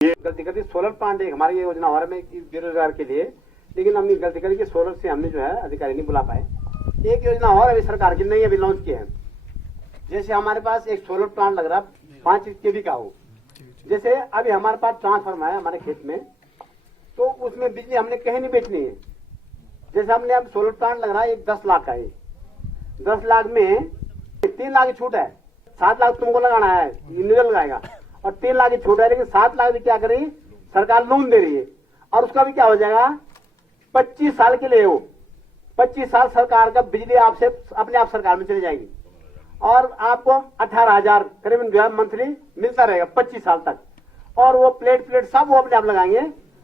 ये गलती करती सोलर प्लांट एक हमारी योजना हो रहा है बेरोजगार के लिए, लेकिन हमने गलती करी कि सोलर से हमने जो है अधिकारी नहीं बुला पाए। एक योजना और अभी सरकार की नहीं अभी लॉन्च की है। जैसे हमारे पास एक सोलर प्लांट लग रहा 5 kV का हो, जैसे अभी हमारे पास ट्रांसफार्मर है हमारे खेत में, तो उसमें बिजली हमने कहीं नहीं बेचनी है। जैसे हमने अब सोलर प्लांट लग रहा है एक 10 लाख का है, 10 लाख में 3 लाख की छूट है, 7 लाख तुमको लगाना है, इंडिविजुअल लगाएगा, और 3 लाख की छूट है, लेकिन 7 लाख भी क्या करेगी सरकार लोन दे रही है, और उसका भी क्या हो जाएगा 25 साल के लिए, वो 25 साल सरकार का बिजली आपसे अपने आप सरकार में चली जाएगी, और आपको 18,000 करीबन जो है मंथली मिलता रहेगा 25 साल तक। और वो प्लेट सब वो अपने आप लगाएंगे,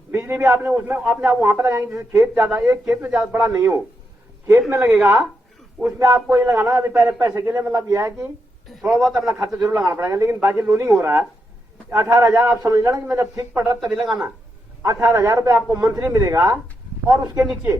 बिजली भी आपने उसमें अपने आप वहां पर लगाएंगे। जैसे खेत ज्यादा, एक खेत में ज्यादा बड़ा नहीं हो, खेत में लगेगा, उसमें आपको ये लगाना अभी पहले पैसे के लिए, मतलब यह है कि थोड़ा बहुत अपना खर्चा जरूर लगाना पड़ेगा, लेकिन बाकी लोनिंग हो रहा है 18,000। आप समझ लेना कि मैं जब ठीक पड़ रहा तभी लगाना, 18,000 रुपये आपको मंथली मिलेगा। और उसके नीचे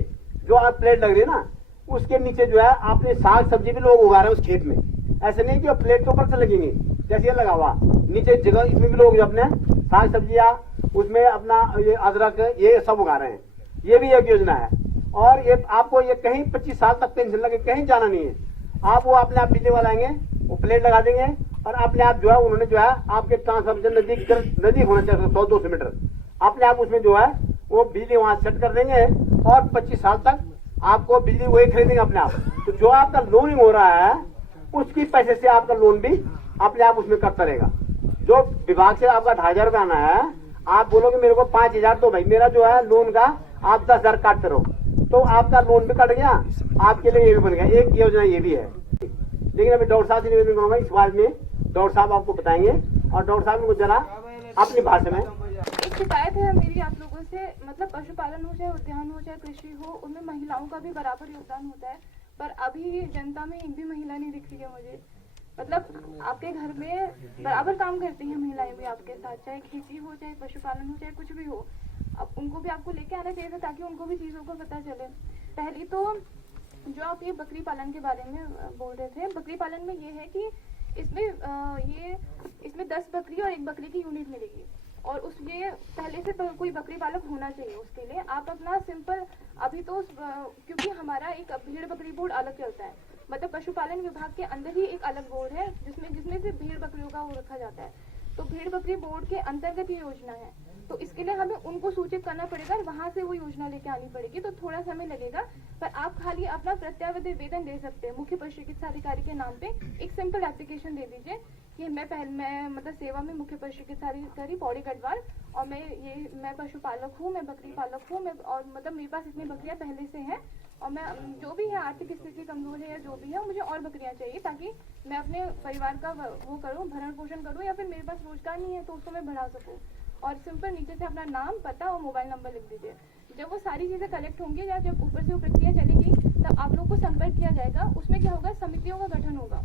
जो आप प्लेट लग रही है ना, उसके नीचे जो है आपने साग सब्जी भी लोग उगा रहे हैं उस खेत में। ऐसे नहीं कि प्लेट के ऊपर से लगेंगे, जैसे ये लगा हुआ नीचे जगह, इसमें भी लोग जो अपने साग सब्जियां उसमें अपना ये अदरक ये सब उगा रहे हैं। ये भी एक योजना है, और ये आपको ये कहीं 25 साल तक पेंशन लगे, कहीं जाना नहीं है। आप वो अपने आप बिजली वाला आएंगे, वो प्लेट लगा देंगे, और अपने आप जो है उन्होंने जो है आपके ट्रांसफार्मर नजदीक होना चाहिए 100-200 मीटर, अपने आप उसमें जो है वो बिजली वहां सेट कर देंगे, और 25 साल तक आपको बिजली वही खरीदेंगे अपने आप। तो जो आपका लोनिंग हो रहा है उसकी पैसे से आपका लोन भी अपने आप उसमें करता रहेगा। जो विभाग से आपका 2,500 रुपये आना है, आप बोलोगे मेरे को 5,000 दो भाई, मेरा जो है लोन का आप 10,000 काटते रहो, तो आपका लोन भी कट गया, आपके लिए ये भी बन गया। एक योजना ये भी है, लेकिन अभी डॉक्टर साहब से निवेदन करूंगा इस बारे में, डॉक्टर साहब आपको बताएंगे, और डॉक्टर साहब को जरा अपनी भाषा में। एक शिकायत है मेरी आप लोगों से, मतलब पशुपालन हो चाहे उद्यान हो चाहे कृषि हो, उनमें महिलाओं का भी बराबर योगदान होता है, पर अभी जनता में एक भी महिला नहीं दिख रही है मुझे। मतलब आपके घर में बराबर काम करती हैं महिलाएं भी आपके साथ, चाहे खेती हो चाहे पशुपालन हो चाहे कुछ भी हो। अब उनको भी आपको लेके आना चाहिए था ताकि उनको भी चीजों का पता चले। पहली तो जो आप ये बकरी पालन के बारे में बोल रहे थे, बकरी पालन में ये है कि इसमें 10 बकरी और 1 बकरी की यूनिट मिलेगी, और उस ये पहले से तो कोई बकरी पालक होना चाहिए। उसके लिए आप अपना सिंपल अभी तो क्योंकि हमारा एक भेड़ बकरी बोर्ड अलग चलता है, मतलब पशुपालन विभाग के अंदर ही एक अलग बोर्ड है जिसमें से भेड़ बकरियों का वो रखा जाता है। तो भेड़ बकरी बोर्ड के अंतर्गत ये योजना है, तो इसके लिए हमें उनको सूचित करना पड़ेगा, वहां से वो योजना लेके आनी पड़ेगी, तो थोड़ा समय लगेगा। पर आप खाली अपना प्रत्यावेदन दे सकते हैं मुख्य पशु चिकित्सा अधिकारी के नाम पे, एक सिंपल एप्लीकेशन दे दीजिए कि मैं मतलब सेवा में मुख्य पशु चिकित्सा अधिकारी पौड़ी गढ़वाल, और मैं पशुपालक हूँ, मैं बकरी पालक हूँ, मैं और मतलब मेरे पास इतनी बकरियां पहले से हैं, और मैं जो भी है आर्थिक स्थिति कमजोर है या जो भी है, मुझे और बकरियां चाहिए ताकि मैं अपने परिवार का वो करूँ, भरण पोषण करूँ, या फिर मेरे पास रोजगार नहीं है तो उसको मैं बढ़ा सकूँ। और सिंपल नीचे से अपना नाम, पता और मोबाइल नंबर लिख दीजिए। जब वो सारी चीजें कलेक्ट होंगी या जब ऊपर से वो प्रक्रिया चलेगी, तब आप लोग को संपर्क किया जाएगा। उसमें क्या होगा, समितियों का गठन होगा,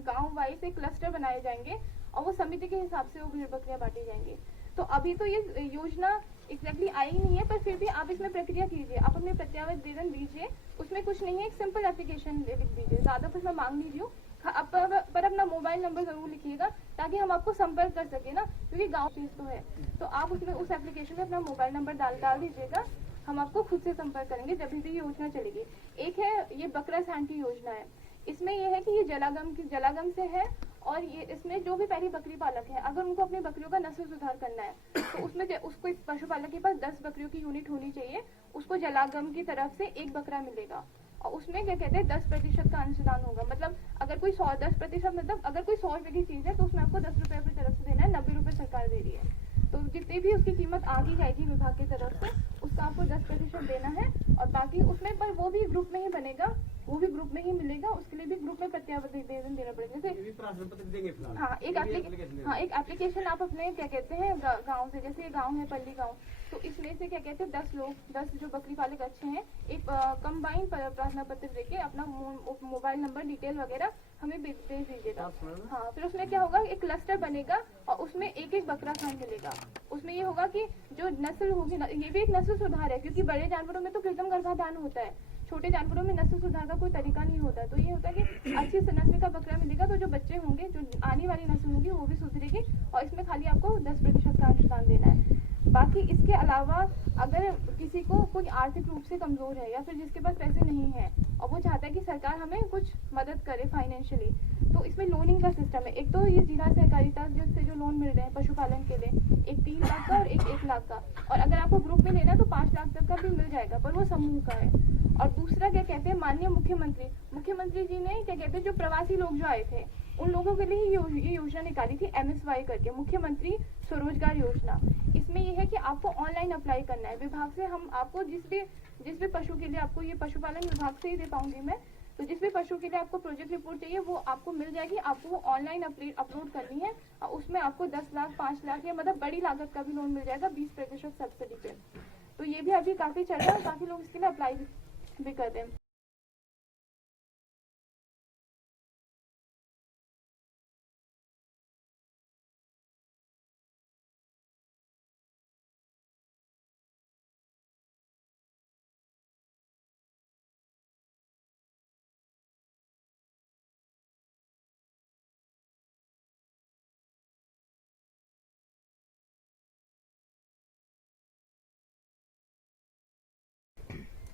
गाँव वाइज एक क्लस्टर बनाए जाएंगे, और वो समिति के हिसाब से वो भेड़ बकरियां बांटी जाएंगी। तो अभी तो ये योजना एग्जैक्टली आई नहीं है, पर फिर भी आप इसमें प्रक्रिया कीजिए, आप अपने प्रत्यावेदन दीजिए, उसमें कुछ नहीं है, एक सिंपल एप्लीकेशन लिख दीजिए, ज्यादा कुछ मैं मांग नहीं रही हूँ, पर अपना मोबाइल नंबर जरूर लिखिएगा ताकि हम आपको संपर्क कर सके ना, क्योंकि गांव चीज तो है। तो आप उसमें उस एप्लीकेशन में अपना मोबाइल नंबर डाल दीजिएगा, हम आपको खुद से संपर्क करेंगे जब भी ये योजना चलेगी। एक है ये बकरा सैंड की योजना है, इसमें यह है कि ये जलागम से है, और ये इसमें जो भी पहली बकरी पालक है, अगर उनको अपनी बकरियों का नस्ल सुधार करना है, तो उसमें उसको एक पशुपालक के पास 10 बकरियों की यूनिट होनी चाहिए, उसको जलागम की तरफ से 1 बकरा मिलेगा, और उसमें क्या कहते हैं 10% का अंशदान होगा। मतलब अगर कोई 10% मतलब अगर कोई 100 रुपए की चीज है तो उसमें आपको 10 रुपए अपनी तरफ से देना है, 90 रुपए सरकार दे रही है। तो जितनी भी उसकी कीमत आगी जाएगी विभाग की तरफ से, उसका आपको 10% देना है, और बाकी उसमें पर वो भी ग्रुप में ही बनेगा, वो भी ग्रुप में ही मिलेगा, उसके लिए भी ग्रुप में प्रत्यावेदन देना पड़ेगा। जैसे एक एप्लीकेशन आप अपने क्या कहते हैं गाँव से, जैसे ये गाँव है पल्ली गाँव, तो इसमें से क्या कहते हैं 10 जो बकरी पालक अच्छे हैं, एक कंबाइन प्रार्थना पत्र देके अपना मोबाइल नंबर डिटेल वगैरह हमें भेज दीजिएगा। हाँ, फिर उसमें क्या होगा, एक क्लस्टर बनेगा, और उसमें एक बकरा खान मिलेगा। उसमें ये होगा कि जो नस्ल होगी, ये भी एक नस्ल सुधार है, क्योंकि बड़े जानवरों में तो कृत्रिम गर्भाधान होता है, छोटे जानवरों में नस्ल सुधार का कोई तरीका नहीं होता। तो ये होता है कि अच्छी नस्ल का बकरा मिलेगा तो जो बच्चे होंगे, जो आने वाली नस्ल होगी वो भी सुधरेगी, और इसमें खाली आपको 10% का अंशदान देना है। बाकी इसके अलावा अगर किसी को कोई आर्थिक रूप से कमजोर है या फिर जिसके पास पैसे नहीं है और वो चाहता है कि सरकार हमें कुछ मदद करे फाइनेंशियली, तो इसमें लोनिंग का सिस्टम है। एक तो ये जिला सहकारिता जिससे जो लोन मिल रहे हैं पशुपालन के लिए, एक 3 लाख का और एक 1 लाख का, और अगर आपको ग्रुप में लेना है तो 5 लाख तक का भी मिल जाएगा, पर वो समूह का है। और दूसरा क्या कहते हैं, माननीय मुख्यमंत्री जी ने क्या कहते हैं, जो प्रवासी लोग जो आए थे उन लोगों के लिए ये योजना निकाली थी, MSY करके, मुख्यमंत्री स्वरोजगार योजना। इसमें ये है कि आपको ऑनलाइन अप्लाई करना है। विभाग से हम आपको जिस भी पशु के लिए, आपको ये पशुपालन विभाग से ही दे पाऊंगी मैं, तो जिस भी पशु के लिए आपको प्रोजेक्ट रिपोर्ट चाहिए वो आपको मिल जाएगी। आपको वो ऑनलाइन अपलोड करनी है और उसमें आपको 10 लाख 5 लाख या मतलब बड़ी लागत का भी लोन मिल जाएगा 20% सब्सिडी पे। तो ये भी अभी काफी चल रहा है और काफी लोग इसके लिए अप्लाई भी कर रहे हैं।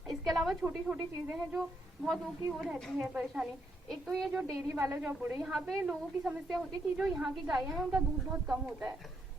इसके अलावा छोटी छोटी चीजें हैं जो बहुत लोगों की वो रहती है परेशानी। एक तो ये जो डेयरी वाला जॉब हो रही है, यहाँ पे लोगों की समस्या होती है कि जो यहाँ की गायें हैं उनका दूध बहुत कम होता है।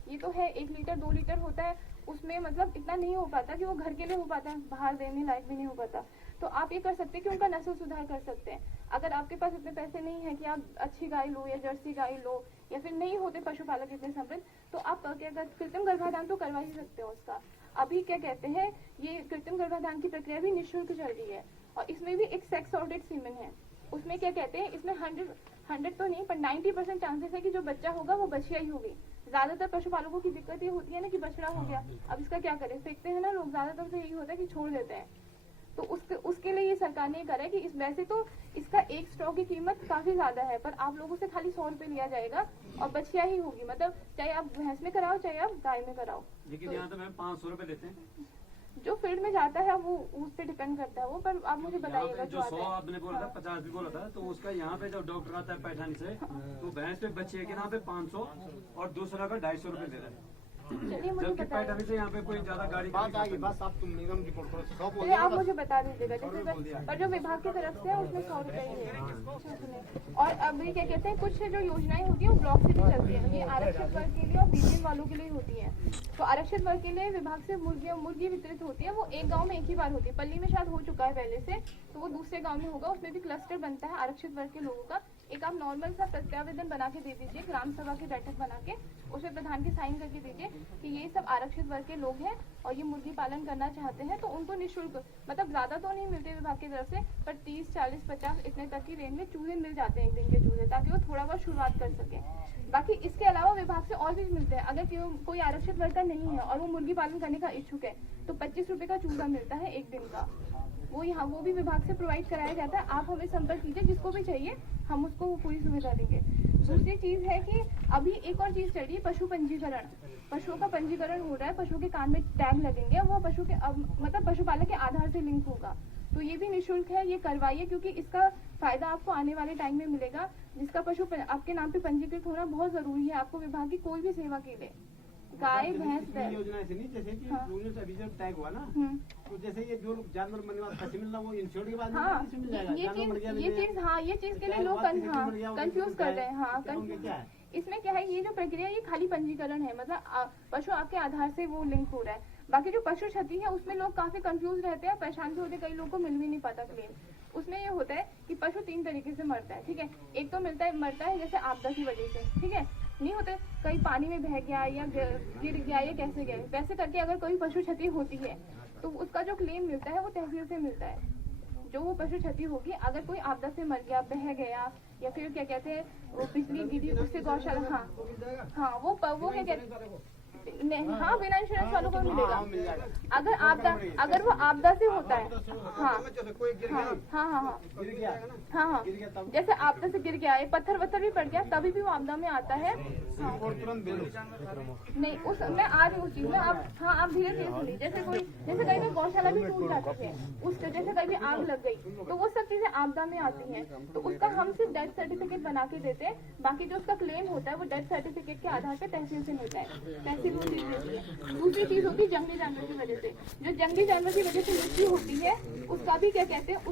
ये तो है 1 लीटर 2 लीटर होता है, उसमें मतलब इतना नहीं हो पाता कि वो घर के लिए हो पाता है, बाहर देने लायक भी नहीं हो पाता। तो आप ये कर सकते हैं कि उनका नस्ल सुधार कर सकते हैं। अगर आपके पास इतने पैसे नहीं है कि आप अच्छी गाय लो या जर्सी गाय लो, या फिर नहीं होते पशुपालक इतने समृद्ध, तो आप क्या कृत्रिम गर्भाधान तो करवा ही सकते हो उसका। अभी क्या कहते हैं, ये कृत्रिम गर्भाधान की प्रक्रिया भी निःशुल्क चल रही है और इसमें भी एक सेक्स ऑडिट सीमेन है। उसमें क्या कहते हैं, इसमें 100 तो नहीं पर 90% चांसेस है कि जो बच्चा होगा वो बछिया ही होगी। ज्यादातर पशुपालकों की दिक्कत ये होती है ना कि बछड़ा हो गया, अब इसका क्या करें, फेंकते हैं ना लोग, ज्यादातर तो यही होता है कि छोड़ देते हैं। तो उसके लिए ये सरकार ने करा है कि इस वैसे तो इसका एक स्टॉक की कीमत काफी ज्यादा है, पर आप लोगों से खाली 100 रुपए लिया जाएगा और बछिया ही होगी, मतलब चाहे आप भैंस में कराओ चाहे आप गाय में कराओ। लेकिन यहाँ तो मैम 500 रुपए लेते हैं। जो फील्ड में जाता है वो उस पर डिपेंड करता है वो, पर आप मुझे बताइएगा। जो 100 आपने बोला था 50 भी बोला था, तो उसका यहाँ पे जब डॉक्टर आता है पैठानी से, तो भैंस पे बच्चे के यहाँ पे 500 और दूसरा का 250 रुपए दे रहा है। चलिए मुझे जबकि पैठानी से यहाँ पे कोई ज्यादा गाड़ी बात आ गई, बस आप तुम निगम रिपोर्ट करो। चलिए आप मुझे बता दीजिएगा, जैसे पर जो विभाग की तरफ से है उसमें 100 रुपए ही है। और अभी क्या कहते हैं, कुछ जो योजनाएं होती है वो ब्लॉक से भी चलती है, ये आरक्षित वर्ग के लिए और बीपीएल वालों के लिए होती है। तो आरक्षित वर्ग के लिए विभाग से मुर्गी वितरित होती है, वो एक गाँव में एक ही बार होती है। पल्ली में शायद हो चुका है पहले से, तो वो दूसरे गाँव में होगा, उसमें भी क्लस्टर बनता है आरक्षित वर्ग के लोगों का। एक आप नॉर्मल सा प्रत्यावेदन बना के दे दीजिए, ग्राम सभा की बैठक बना के, उसमें प्रधान की साइन करके दीजिए कि ये सब आरक्षित वर्ग के लोग हैं और ये मुर्गी पालन करना चाहते हैं, तो उनको निःशुल्क, मतलब ज्यादा तो नहीं मिलते विभाग की तरफ से, पर 30, 40, 50 इतने तक की रेंज में चूजे मिल जाते हैं, एक दिन के चूजे, ताकि वो थोड़ा बहुत शुरुआत कर सके। बाकी इसके अलावा विभाग से और भी मिलते हैं। अगर कोई आरक्षित वर्ग का नहीं है और वो मुर्गी पालन करने का इच्छुक है तो 25 रुपए का चूजा मिलता है एक दिन का, वो भी विभाग से प्रोवाइड कराया जाता है। आप हमें संपर्क कीजिए, जिसको भी चाहिए हम उसको पूरी सुविधा देंगे। दूसरी चीज है कि अभी एक और चीज चल रही है, पशु पंजीकरण। पशुओं का पंजीकरण हो रहा है, पशुओं के कान में टैग लगेंगे, वो पशु के मतलब पशुपालक के आधार से लिंक होगा। तो ये भी निःशुल्क है, ये करवाइए, क्योंकि इसका फायदा आपको आने वाले टाइम में मिलेगा। जिसका पशु आपके नाम पे पंजीकृत होना बहुत जरूरी है आपको विभाग की कोई भी सेवा के लिए। गाय भैंस योजना ऐसी नहीं, जैसे कि अभी जब टैग हुआ ना, तो जैसे ये जो जानवर मरने वाला पैसे मिल रहा वो इंश्योर्ड के बाद मिल जाएगा। ये चीज के लिए लोग कंफ्यूज कर रहे हैं। हाँ, इसमें क्या है, ये जो प्रक्रिया ये खाली पंजीकरण है, मतलब पशु आपके आधार से वो लिंक हो रहा है। बाकी जो पशु क्षति है उसमें लोग काफी कंफ्यूज रहते हैं, परेशान भी होते हैं, कई लोगों को मिल भी नहीं पाता क्लेम। उसमें ये होता है कि पशु 3 तरीके से मरता है, ठीक है। एक तो मरता है जैसे आपदा की वजह से, ठीक है, नहीं होते, कहीं पानी में बह गया या गिर गया या कैसे गया, वैसे करके अगर कोई पशु क्षति होती है तो उसका जो क्लेम मिलता है वो तहसील से मिलता है। जो वो पशु क्षति होगी, अगर कोई आपदा से मर गया, बह गया, या फिर क्या कहते हैं वो बिजली गिरी उससे गौशाला, हाँ वो क्या कहते हैं, हाँ, बिना इंश्योरेंस वालों को मिलेगा। हाँ, मिल जाएगा। अगर वो आपदा से होता है, हाँ जैसे कोई गिर गया, हाँ गिर गया, हाँ, गिर गया तब जैसे आपदा से गिर गया है, पत्थर वत्थर भी पड़ गया, तभी भी वो आपदा में आता है। और तुरंत बिल नहीं, उस मैं आ रही हूँ उस चीज में। आप धीरे धीरे सुनिए। जैसे कहीं भी गौशाला भी टूट जाती है, उससे जैसे कहीं भी आग लग गई, तो वो सब चीजें आपदा में आती हैं। तो उसका हम सिर्फ डेथ सर्टिफिकेट बना के देते हैं, बाकी जो उसका क्लेम होता है वो डेथ सर्टिफिकेट के आधार पर तहसील से मिलता है। तहसील वो चीज देती है। दूसरी चीज होती है जंगली जानवर की वजह से। जो जंगली जानवर की वजह से मृत्यु होती है, उसका भी क्या कहते हैं,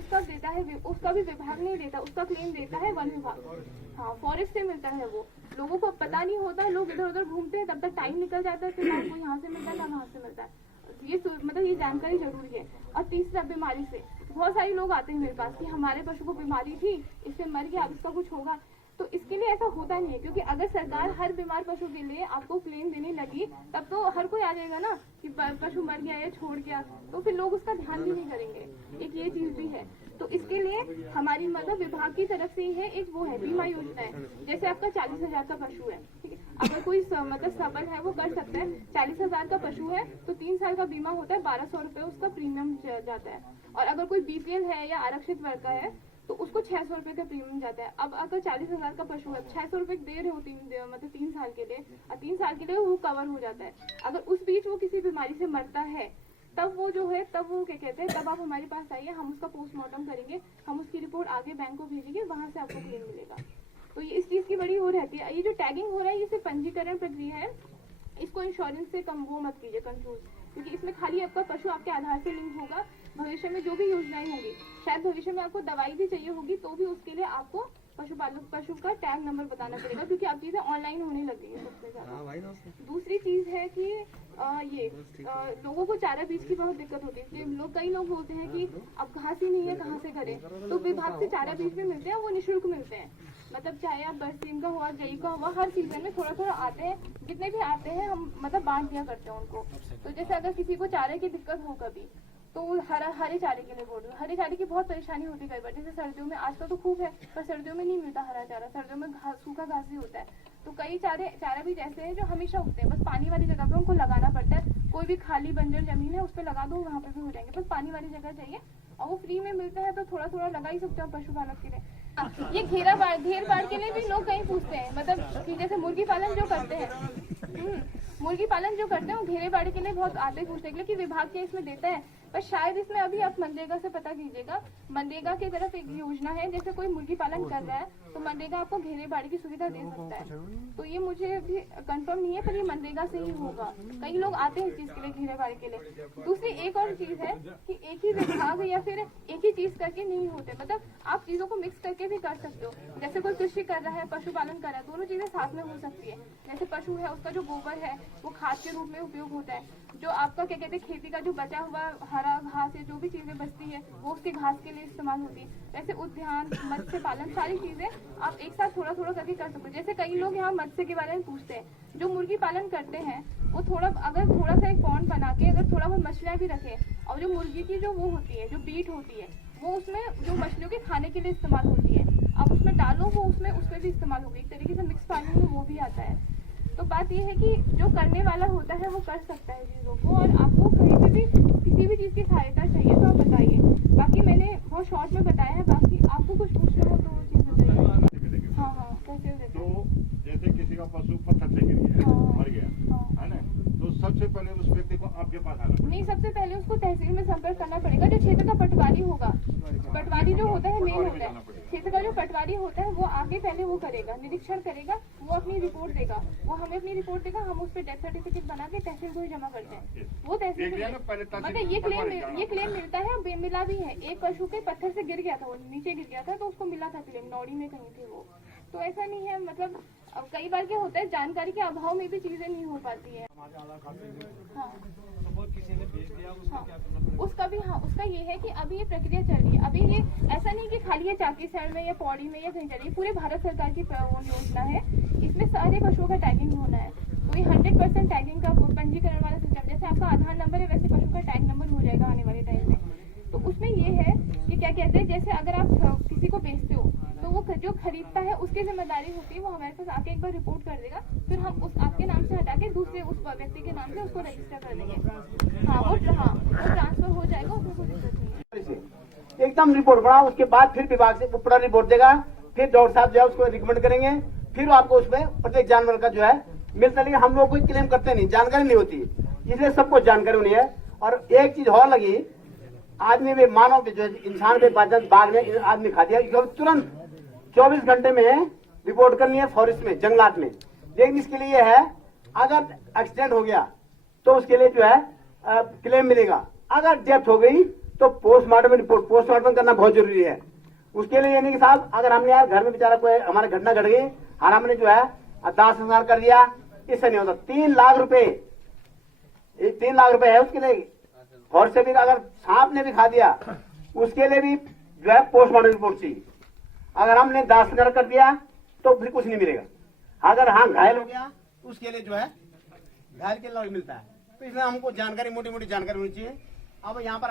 उसका भी विभाग नहीं देता, उसका क्लेम देता है वन विभाग। हाँ, फॉरेस्ट से मिलता है। वो लोगों को पता नहीं होता, लोग इधर उधर घूमते हैं, तब तक टाइम निकल जाता है, फिर आपको यहाँ से मिलता है ना वहाँ से मिलता है। ये जानकारी जरूरी है। और तीसरा, बीमारी से बहुत सारे लोग आते हैं मेरे पास कि हमारे पशु को बीमारी थी, इससे मर गया, अब इसका कुछ होगा। तो इसके लिए ऐसा होता नहीं है, क्योंकि अगर सरकार हर बीमार पशु के लिए आपको क्लेम देने लगी, तब तो हर कोई आ जाएगा ना कि पशु मर गया या छोड़ गया, तो फिर लोग उसका ध्यान भी नहीं करेंगे। एक ये चीज भी है। तो इसके लिए हमारी मतलब विभाग की तरफ से ही है, एक वो है बीमा योजना है। जैसे आपका 40,000 का पशु है, ठीक है, अगर कोई मतलब सबल है वो कर सकता है। 40,000 का पशु है तो 3 साल का बीमा होता है, 1200 रुपए उसका प्रीमियम जाता है। और अगर कोई बीपीएल है या आरक्षित वर्ग का है तो उसको 600 रुपए का प्रीमियम जाता है। अब अगर 40,000 का पशु है, 600 रुपए दे रहे हो 3 साल के लिए, और 3 साल के लिए वो कवर हो जाता है। अगर उस बीच वो किसी बीमारी से मरता है, तब वो क्या कहते हैं, तब आप हमारे पास आइए, हम उसका पोस्टमार्टम करेंगे, हम उसकी रिपोर्ट आगे बैंक को भेजेंगे, वहां से आपको क्लेम मिलेगा। तो ये इस चीज की बड़ी वो रहती है। ये जो टैगिंग हो रहा है, ये सिर्फ पंजीकरण प्रक्रिया है, इसको इंश्योरेंस से वो मत कीजिए कंफ्यूज, क्योंकि इसमें खाली आपका पशु आपके आधार से लिंक होगा। भविष्य में जो भी योजनाएं होंगी, शायद भविष्य में आपको दवाई भी चाहिए होगी, तो भी उसके लिए आपको पशु का टैग नंबर बताना पड़ेगा, क्योंकि अब चीजें ऑनलाइन होने लग गई है सबसे ज्यादा। दूसरी चीज है कि लोगों को चारा बीज की बहुत दिक्कत होती है। कई लोग बोलते हैं कि अब घास ही नहीं है, कहाँ से करें। तो विभाग से चारा बीज भी मिलते हैं, वो निःशुल्क मिलते हैं। मतलब चाहे आप बरसीम का हुआ, जई का हुआ, हर सीजन में थोड़ा थोड़ा आते हैं, जितने भी आते हैं हम मतलब बांट दिया करते हैं उनको। तो जैसे अगर किसी को चारे की दिक्कत हो कभी, तो हरे चारे के लिए बोल रही हूँ। हरे चारे की बहुत परेशानी होती है कई बार, जैसे सर्दियों में, आजकल तो खूब है, पर सर्दियों में नहीं मिलता हरा चारा, सर्दियों में सूखा घास भी होता है। तो कई चारा भी ऐसे हैं जो हमेशा उगते हैं, बस पानी वाली जगह पे उनको लगाना पड़ता है। कोई भी खाली बंजर जमीन है उस पर लगा दो, वहाँ पे भी हो जाएंगे, बस पानी वाली जगह चाहिए, और वो फ्री में मिलता है, तो थोड़ा थोड़ा लगा ही सकते हो पशुपालक के लिए। ये घेर बाड़ के लिए भी लोग कहीं पूछते हैं, मतलब कि जैसे मुर्गी पालन जो करते हैं, मुर्गी पालन जो करते हैं वो घेरे बाड़ी के लिए बहुत आते पूछने के लिए कि विभाग के इसमें देता है, पर शायद इसमें अभी आप मनरेगा से पता कीजिएगा। मनरेगा की तरफ एक योजना है, जैसे कोई मुर्गी पालन कर रहा है तो मनरेगा आपको घेरे बाड़ी की सुविधा दे सकता है। तो ये मुझे अभी कंफर्म नहीं है, पर ये मनरेगा से ही होगा। कई लोग आते हैं इस चीज के लिए, घेरे बाड़ी के लिए। दूसरी एक और चीज है कि एक ही विभाग या फिर एक ही चीज करके नहीं होते, मतलब आप चीजों को मिक्स करके भी कर सकते हो। जैसे कोई कृषि कर रहा है, पशुपालन कर रहा है, दोनों चीजें साथ में हो सकती है। जैसे पशु है, उसका जो गोबर है वो खाद के रूप में उपयोग होता है। जो आपका क्या कहते हैं, खेती का जो बचा हुआ हरा घास है, जो भी चीजें बचती है वो उसके घास के लिए इस्तेमाल होती है। वैसे उद्यान, मत्स्य पालन, सारी चीजें आप एक साथ थोड़ा थोड़ा करके कर सकते हो। जैसे कई लोग यहाँ मत्स्य के बारे में पूछते हैं, जो मुर्गी पालन करते हैं वो अगर थोड़ा सा एक पॉन्ड बना के अगर थोड़ा बहुत मछलियाँ भी रखे, और जो मुर्गी की जो वो होती है, जो बीट होती है, वो उसमें जो मछलियों के खाने के लिए इस्तेमाल होती है, आप उसमें डालो, वो उसमें भी इस्तेमाल होगी। एक तरीके से मिक्स पानी में वो भी आता है। तो बात ये है कि जो करने वाला होता है वो कर सकता है चीज़ों को, और आपको कहीं पे भी किसी भी चीज़ की सहायता चाहिए तो आप बताइए। बाकी मैंने बहुत शॉर्ट में बताया है, बाकी आपको कुछ पूछना हो तो वो चीज़ बताइए। हाँ, कैसे देते हैं? तो जैसे किसी का पशु पत्थर से गिर गया, मर गया, है ना, तो सबसे पहले उस व्यक्ति को आपके पास आना पड़ेगा। नहीं, सबसे पहले उसको तहसील में संपर्क करना पड़ेगा। जो क्षेत्र का पटवारी होगा, पटवारी जो होता है मेन होता है, क्षेत्र का जो पटवारी होता है वो आगे पहले वो करेगा, निरीक्षण करेगा, वो अपनी रिपोर्ट देगा, वो हमें अपनी रिपोर्ट देगा, हम उस पर डेथ सर्टिफिकेट बना के तहसील को ही जमा करते हैं। वो तहसील मतलब ये क्लेम मिलता है, मिला भी है। एक पशु के पत्थर से गिर गया था, वो नीचे गिर गया था, तो उसको मिला था क्लेम, नौड़ी में कहीं थे वो। तो ऐसा नहीं है, मतलब अब कई बार क्या होता है, जानकारी के अभाव में भी चीजें नहीं हो पाती है। हाँ, उसका भी, हाँ, उसका ये है कि अभी ये प्रक्रिया चल रही है। अभी ये ऐसा नहीं कि खाली है चाकीसैड़ में या पौड़ी में या कहीं चल रही है, पूरे भारत सरकार की योजना है। इसमें सारे पशुओं का टैगिंग होना है। तो ये 100% टैगिंग का पंजीकरण वाला सिस्टम, जैसे आपका आधार नंबर है वैसे पशु का टैग नंबर हो जाएगा आने वाले टाइम में। तो उसमें ये है कि क्या कहते हैं, जैसे अगर आप किसी को बेचते हो तो वो जो खरीदता है उसकी जिम्मेदारी होती है, वो हमारे पास आके एक बार रिपोर्ट कर देगा, फिर हम उस आपके नाम से हटा के दूसरे उस व्यक्ति के नाम से उसको रजिस्टर कर देंगे। हाँ वो ट्रांसफर हो जाएगा, उसमें कोई दिक्कत नहीं है। एकदम रिपोर्ट बना, उसके बाद फिर विभाग से पूरा रिपोर्ट देगा, फिर डॉक्टर साहब जो है उसको रिकमेंड करेंगे, फिर आपको उसमें प्रत्येक जानवर का जो है मिलता। लेकिन हम लोग कोई क्लेम करते नहीं, जानकारी नहीं होती, इसलिए सबको जानकारी नहीं है। और एक चीज और लगी, आदमी भी मानव जो इंसान पे बाघ ने आदमी खा दिया, तुरंत 24 घंटे में रिपोर्ट करनी है फॉरेस्ट में, जंगलात में। लेकिन इसके लिए है अगर एक्सीडेंट हो गया तो उसके लिए जो है क्लेम मिलेगा, अगर डेथ हो गई तो पोस्टमार्टम रिपोर्ट पोस्टमार्टम करना बहुत जरूरी है। उसके लिए यानी कि साहब अगर हमने यार घर में बेचारा कोई हमारी घटना घट गई और हमने जो है दाह संस्कार कर दिया, इससे नहीं होता। 3 लाख रुपए, 3 लाख रुपए है उसके लिए। और से भी अगर सांप ने भी खा दिया उसके लिए भी जो है पोस्टमार्टम रिपोर्ट चाहिए। अगर हमने दाह संस्कार कर दिया तो फिर कुछ नहीं मिलेगा। अगर हाँ घायल हो गया उसके लिए जो है घायल के लिए मिलता है। तो इसलिए हमको जानकारी, मोटी मोटी जानकारी होनी चाहिए। अब यहाँ पर